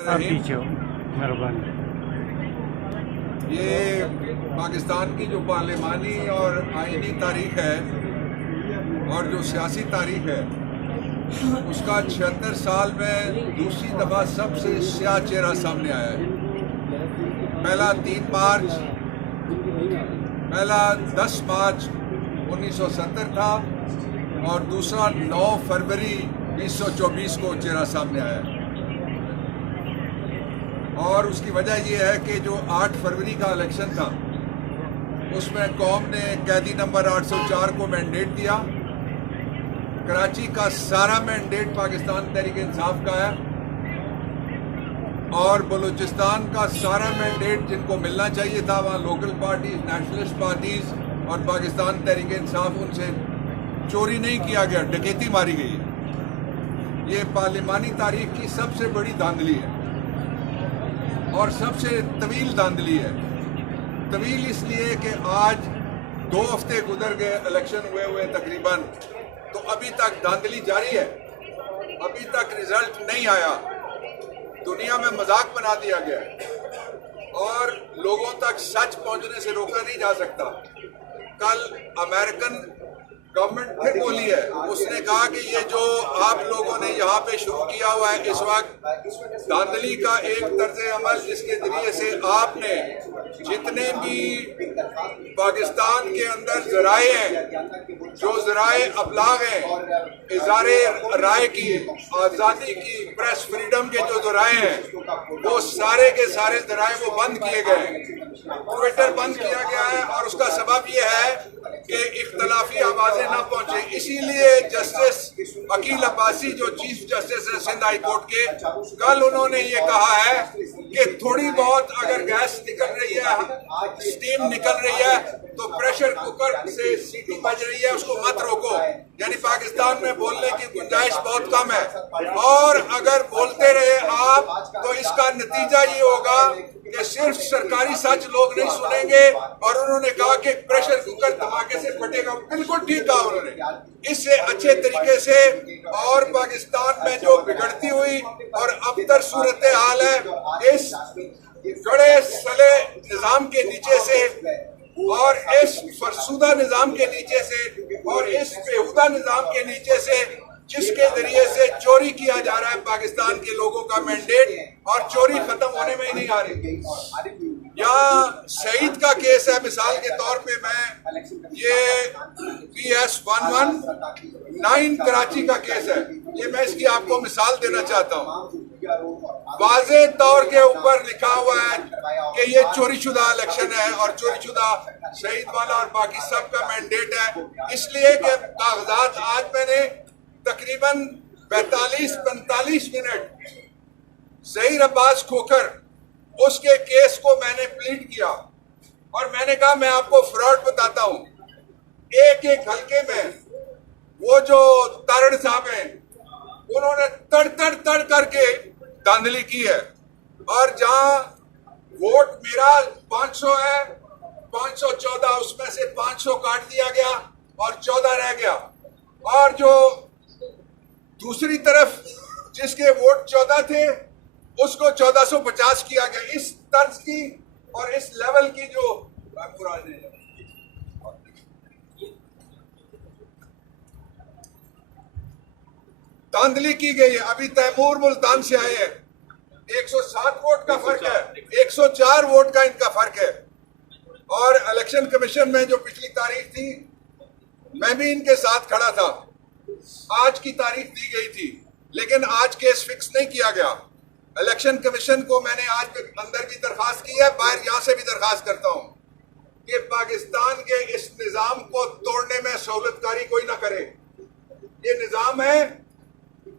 आप पीछे हो, मेहरबानी। ये पाकिस्तान की जो पार्लिमानी और आईनी तारीख है और जो सियासी तारीख है उसका 76 साल में दूसरी दफ़ा सबसे स्याह चेहरा सामने आया है। पहला 3 मार्च, पहला 10 मार्च 1970 था और दूसरा 9 फरवरी 1924 को चेहरा सामने आया है। और उसकी वजह यह है कि जो 8 फरवरी का इलेक्शन था उसमें कौम ने कैदी नंबर 804 को मैंडेट दिया। कराची का सारा मैंडेट पाकिस्तान तहरीक इंसाफ का है और बलूचिस्तान का सारा मैंडेट जिनको मिलना चाहिए था, वहाँ लोकल पार्टीज, नेशनलिस्ट पार्टीज और पाकिस्तान तहरीक इंसाफ, उनसे चोरी नहीं किया गया, डकैती मारी गई। ये पार्लिमानी तारीख की सबसे बड़ी धांधली है और सबसे तवील धांधली है। तवील इसलिए कि आज 2 हफ्ते गुजर गए इलेक्शन हुए तकरीबन, तो अभी तक धांधली जारी है, अभी तक रिजल्ट नहीं आया। दुनिया में मजाक बना दिया गया है और लोगों तक सच पहुंचने से रोका नहीं जा सकता। कल अमेरिकन गवर्नमेंट फिर बोली है, उसने कहा कि ये जो आप लोगों ने यहाँ पे शुरू किया हुआ है इस वक्त धांधली का एक तर्ज अमल, जिसके जरिए से आपने जितने भी पाकिस्तान के अंदर जराए हैं, जो जराए अबलाग हैं, इज़ारे राय की, आज़ादी की, प्रेस फ्रीडम के जो जराए हैं, वो सारे के सारे जराए वो बंद किए गए हैं। ट्विटर बंद किया गया है और उसका सबब ये है कि इख्तलाफी आवाजें ना पहुंचे। इसीलिए जस्टिस अकील अब्बासी जो चीफ जस्टिस है सिंध हाई कोर्ट के, कल उन्होंने ये कहा है कि थोड़ी बहुत अगर गैस निकल रही है, स्टीम निकल रही है, तो प्रेशर कुकर से सीटी बज रही है, उसको मत रोको। यानी पाकिस्तान में बोलने की गुंजाइश बहुत कम है और अगर बोलते रहे आप तो इसका नतीजा ये होगा कि सिर्फ सरकारी सच लोग नहीं सुनेंगे। और उन्होंने कहा कि प्रेशर कुकर धमाके से फटेगा, बिल्कुल ठीक कहा उन्होंने। इससे अच्छे तरीके से और पाकिस्तान में जो बिगड़ती हुई और अबतर सूरत हाल है, इस कड़े सले निजाम के नीचे से और इस फरसुदा निजाम के नीचे से और इस बेहुदा निजाम के नीचे से, जिसके जरिए से चोरी किया जा रहा है पाकिस्तान के लोगों का मैंडेट, और चोरी खत्म होने में ही नहीं आ रही। यहाँ शहीद का केस है, मिसाल के तौर पे मैं ये PS11-9 कराची का केस है, ये मैं इसकी आपको मिसाल देना चाहता हूँ। वाज़े तौर के ऊपर लिखा हुआ है कि ये चोरीशुदा इलेक्शन है और चोरीशुदा शहीद वाला और बाकी सब का मैंडेट है, इसलिए कि कागजात आज मैंने तकरीबन 45-45 मिनट ज़हीर अब्बास खोखर उसके केस को मैंने प्लीड किया और मैंने कहा मैं आपको फ्रॉड बताता हूं। एक एक हल्के में वो जो तारड़ साहब हैं उन्होंने तड़ करके धांधली की है और जहां वोट मेरा 500 है, 514 उसमें से 500 काट दिया गया और 14 रह गया, और जो दूसरी तरफ जिसके वोट 14 थे उसको 1450 किया गया। इस तर्ज की और इस लेवल की जो धांधली की गई है। अभी तैमूर मुल्तान से आए हैं, 107 वोट का फर्क है, 104 वोट का इनका फर्क है। और इलेक्शन कमीशन में जो पिछली तारीख थी, मैं भी इनके साथ खड़ा था, आज की तारीख दी गई थी, लेकिन आज केस फिक्स नहीं किया गया। इलेक्शन कमीशन को मैंने आज अंदर भी दरखास्त की है, बाहर यहां से भी दरखास्त करता हूं कि पाकिस्तान के इस निजाम को तोड़ने में सहूलतकारी कोई ना करे। ये निजाम है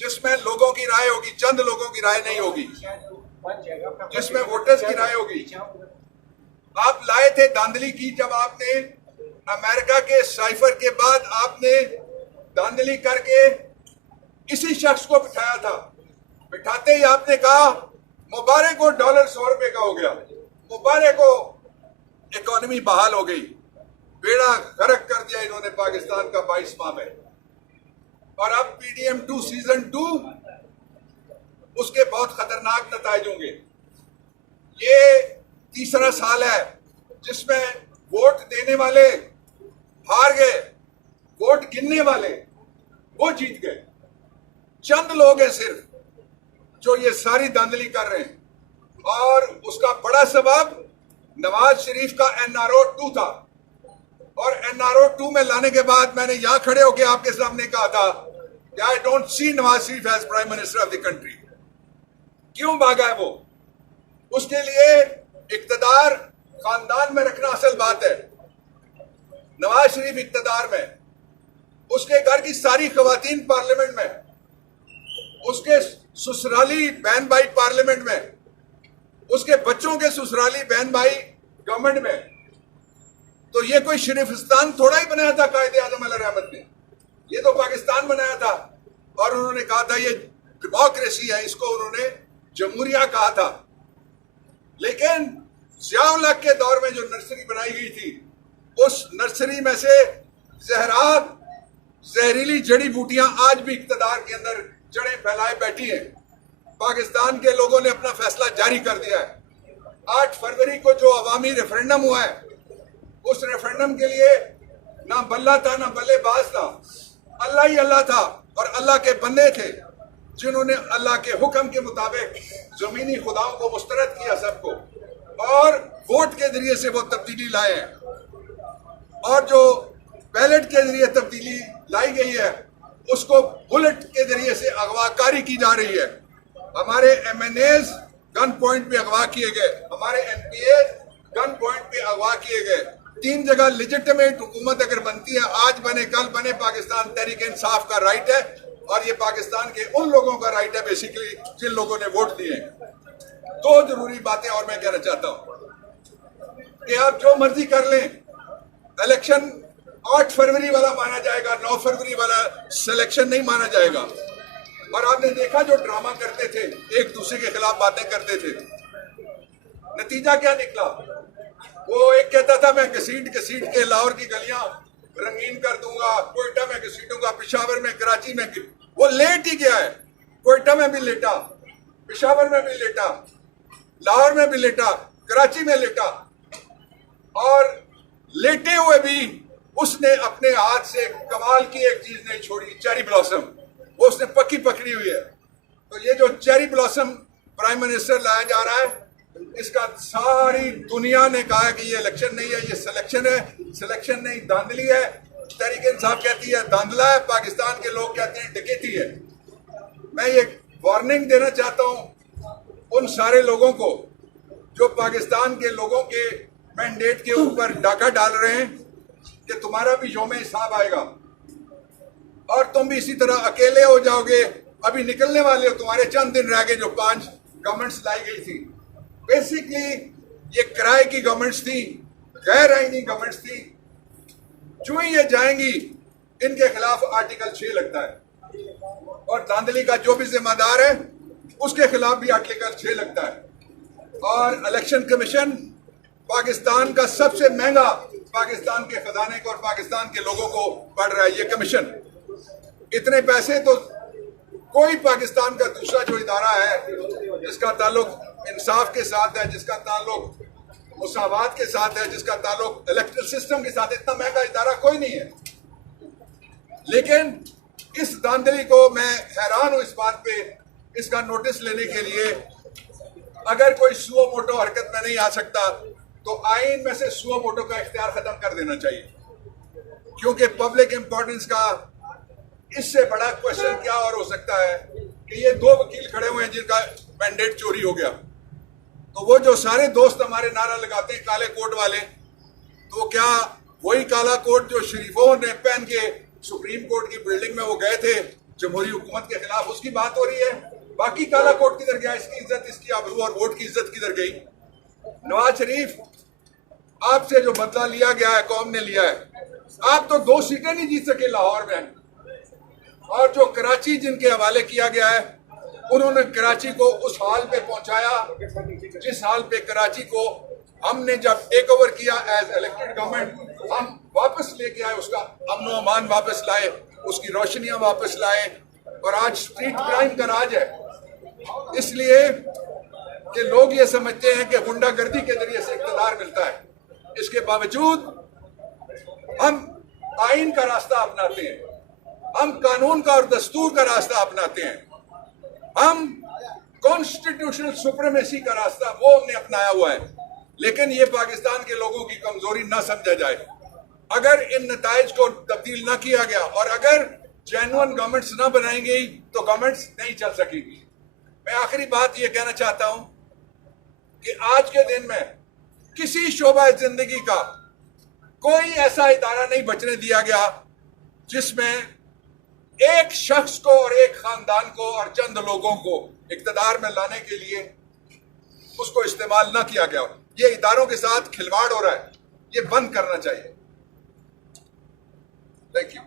जिसमें लोगों की राय होगी, चंद लोगों की राय नहीं होगी, जिसमें वोटर्स की राय होगी। आप लाए थे धांधली की, जब आपने अमेरिका के साइफर के बाद आपने धांधली करके इसी शख्स को बिठाया था। बिठाते ही आपने कहा मुबारक को डॉलर 100 रुपए का हो गया, मुबारक को इकोनॉमी बहाल हो गई। बेड़ा गर्क कर दिया इन्होंने पाकिस्तान का 22 माह में। और अब PDM 2 सीजन 2 उसके बहुत खतरनाक नताइज होंगे। ये तीसरा साल है जिसमें वोट देने वाले हार गए, वोट गिनने वाले वो जीत गए। चंद लोग हैं सिर्फ जो ये सारी धांधली कर रहे हैं, और उसका बड़ा सबब नवाज शरीफ का NRO 2 था। और NRO 2 में लाने के बाद मैंने यहां खड़े होकर आपके सामने कहा था कि I don't see Nawaz Sharif as prime minister of the country. क्यों भागा है वो? उसके लिए इक्तदार खानदान में रखना असल बात है। नवाज शरीफ इक्तदार में, उसके घर की सारी खवातीन पार्लियामेंट में, उसके ससुराली बहन भाई पार्लियामेंट में, उसके बच्चों के ससुराली बहन भाई गवर्नमेंट में। तो ये कोई शरीफिस्तान थोड़ा ही बनाया था कायदे आजम अली रहमत ने, ये तो पाकिस्तान बनाया था। और उन्होंने कहा था ये डेमोक्रेसी है, इसको उन्होंने जमहूरिया कहा था। लेकिन ज़िया-उल-हक के दौर में जो नर्सरी बनाई गई थी, उस नर्सरी में से जहरात, जहरीली जड़ी बूटियां आज भी इक्तदार के अंदर जड़ें फैलाए बैठी हैं। पाकिस्तान के लोगों ने अपना फैसला जारी कर दिया है। 8 फरवरी को जो अवामी रेफरेंडम हुआ है, उस रेफरेंडम के लिए ना बल्ला था ना बल्लेबाज था, अल्लाह ही अल्लाह था और अल्लाह के बंदे थे जिन्होंने अल्लाह के हुक्म के मुताबिक जमीनी खुदाओं को मुस्तरद किया सबको, और वोट के जरिए से वो तब्दीली लाए हैं। और जो बैलेट के जरिए तब्दीली लाई गई है, उसको बुलेट के जरिए से अगवाकारी की जा रही है। हमारे MNAs गन पॉइंट पे अगवा किए गए, हमारे MPA गन पॉइंट पे अगवा किए गए। 3 जगह लेजिटिमेट हुकूमत अगर बनती है, आज बने कल बने, पाकिस्तान तहरीक इंसाफ का राइट है, और ये पाकिस्तान के उन लोगों का राइट है बेसिकली जिन लोगों ने वोट दिए हैं। 2 जरूरी बातें और मैं कहना चाहता हूं कि आप जो मर्जी कर लें, इलेक्शन 8 फरवरी वाला माना जाएगा, 9 फरवरी वाला सिलेक्शन नहीं माना जाएगा। और आपने देखा जो ड्रामा करते थे, एक दूसरे के खिलाफ बातें करते थे, नतीजा क्या निकला? वो एक कहता था मैं घसीट के लाहौर की गलियां रंगीन कर दूंगा, कोयटा में घसीटूंगा, पेशावर में, कराची में। वो लेट ही गया है, कोयटा में भी लेटा, पेशावर में भी लेटा, लाहौर में भी लेटा, कराची में लेटा, और लेटे हुए भी उसने अपने हाथ से कमाल की एक चीज नहीं छोड़ी, चेरी ब्लॉसम, वो उसने पक्की पकड़ी हुई है। तो ये जो चेरी ब्लॉसम प्राइम मिनिस्टर लाया जा रहा है, इसका सारी दुनिया ने कहा है कि ये इलेक्शन नहीं है, ये सिलेक्शन है। सिलेक्शन नहीं, धांधली है। तहरीक इंसाफ कहती है धांधला है, पाकिस्तान के लोग कहते हैं डकैती है। मैं ये वार्निंग देना चाहता हूं उन सारे लोगों को जो पाकिस्तान के लोगों के मैंडेट के ऊपर डाका डाल रहे हैं कि तुम्हारा भी यौम हिसाब आएगा और तुम भी इसी तरह अकेले हो जाओगे। अभी निकलने वाले हो, तुम्हारे चंद दिन रह गए जो 5 गवर्नमेंट्स लाई गई थी। बेसिकली ये किराए की गवर्नमेंट्स थी, गैर आईनी गवर्नमेंट्स थी। जो ही ये जाएंगी, इनके खिलाफ आर्टिकल 6 लगता है, और धांधली का जो भी जिम्मेदार है उसके खिलाफ भी आर्टिकल 6 लगता है। और इलेक्शन कमीशन पाकिस्तान का सबसे महंगा, पाकिस्तान के खजाने को और पाकिस्तान के लोगों को पड़ रहा है ये कमीशन। इतने पैसे तो कोई पाकिस्तान का दूसरा जो इदारा है जिसका ताल्लुक इंसाफ के साथ है, जिसका ताल्लुक मुसावात के साथ है, जिसका ताल्लुक इलेक्टोरल सिस्टम के साथ, इतना महंगा इदारा कोई नहीं है। लेकिन इस धांधली को मैं हैरान हूं इस बात पे, इसका नोटिस लेने के लिए अगर कोई सुओ मोटो हरकत में नहीं आ सकता तो आइन में से सुओ मोटो का इख्तियार खत्म कर देना चाहिए, क्योंकि पब्लिक इंपॉर्टेंस का इससे बड़ा क्वेश्चन क्या और हो सकता है कि ये 2 वकील खड़े हुए हैं जिनका मैंडेट चोरी हो गया। तो वो जो सारे दोस्त हमारे नारा लगाते हैं काले कोट वाले, तो क्या वही काला कोट जो शरीफों ने पहन के सुप्रीम कोर्ट की बिल्डिंग में वो गए थे जमहूरी हुकूमत के खिलाफ, उसकी बात हो रही है? बाकी काला कोट किधर गया? इसकी इज्जत, इसकी आबरू और वोट की इज्जत किधर गई? नवाज शरीफ, आपसे जो बदला लिया गया है कौम ने लिया है। आप तो 2 सीटें नहीं जीत सके लाहौर में, और जो कराची जिनके हवाले किया गया है उन्होंने कराची को उस हाल पे पहुंचाया जिस हाल पे कराची को हमने जब टेक ओवर किया एज इलेक्टेड गवर्नमेंट, हम वापस लेके आए, उसका अमन अमान वापस लाए, उसकी रोशनियां वापस लाए, और आज स्ट्रीट क्राइम का राज है। इसलिए कि लोग ये समझते हैं कि गुंडागर्दी के जरिए से इक़्तिदार मिलता है। इसके बावजूद हम आइन का रास्ता अपनाते हैं, हम कानून का और दस्तूर का रास्ता अपनाते हैं, हम कॉन्स्टिट्यूशनल सुप्रीमेसी का रास्ता वो हमने अपनाया हुआ है। लेकिन ये पाकिस्तान के लोगों की कमजोरी ना समझा जाए। अगर इन नताइज को तब्दील ना किया गया और अगर जेन्युइन गवर्नमेंट्स ना बनाई गई तो गवर्नमेंट्स नहीं चल सकेगी। मैं आखिरी बात ये कहना चाहता हूं कि आज के दिन में किसी शोबा जिंदगी का कोई ऐसा इदारा नहीं बचने दिया गया जिसमें एक शख्स को और एक खानदान को और चंद लोगों को इक़्तिदार में लाने के लिए उसको इस्तेमाल ना किया गया। ये इदारों के साथ खिलवाड़ हो रहा है, ये बंद करना चाहिए। Thank you.